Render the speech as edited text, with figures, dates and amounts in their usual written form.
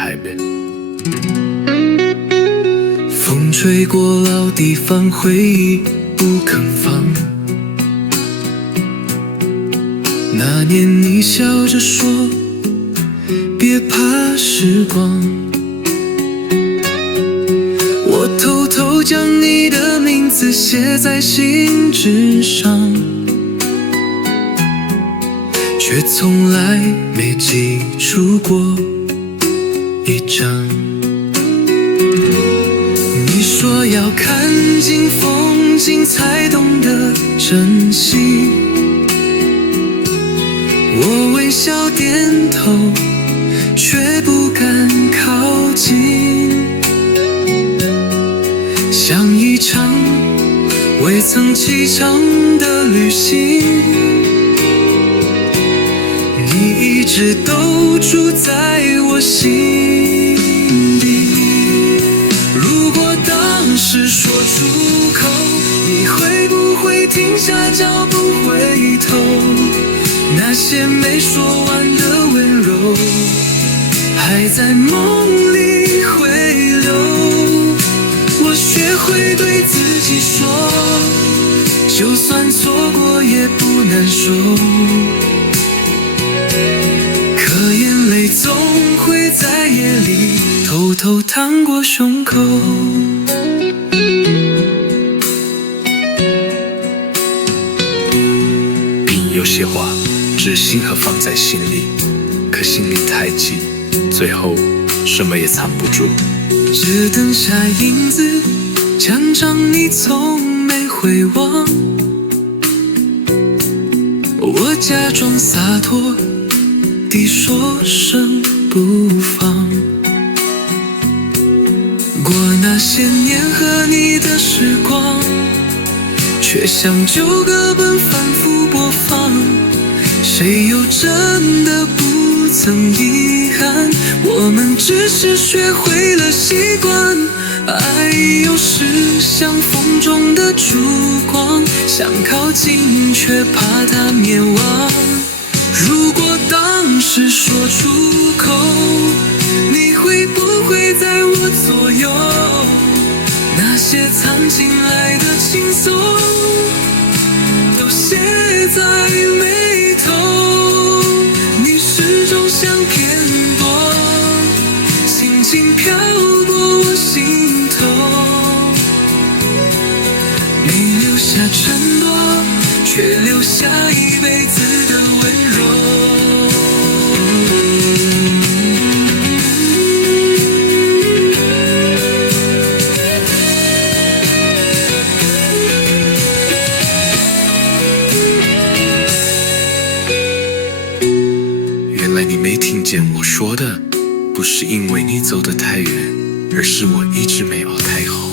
海边。风吹过老地方，回忆不肯放。那年你笑着说，别怕时光。我偷偷将你的名字写在信纸上，却从来没记住过一张。你说要看尽风景才懂得珍惜，我微笑点头，却不敢靠近，像一场未曾启程的旅行，你一直都住在我心底。如果当时说出口，你会不会停下脚步回头？那些没说完的温柔，还在梦里回流。我学会对自己说，就算错过也不难受，可眼泪总会在夜里偷偷淌过胸口。有些话知心和放在心里，可心里太急，最后什么也藏不住。只等下影子奖章你从没回望，我假装洒脱地说声不放。过那些年和你的时光，却像旧歌本反复播放，谁又真的不曾遗憾？我们只是学会了习惯，爱有时像风中的烛光，想靠近却怕它灭亡。如果当时说出口，你会不会在我左右？那些藏进来的轻松，都写在眉头。你始终像片波，轻轻飘过我心头。你留下承诺，却留下一辈子的温柔。原来你没听见我说的，不是因为你走得太远，而是我一直没有开口。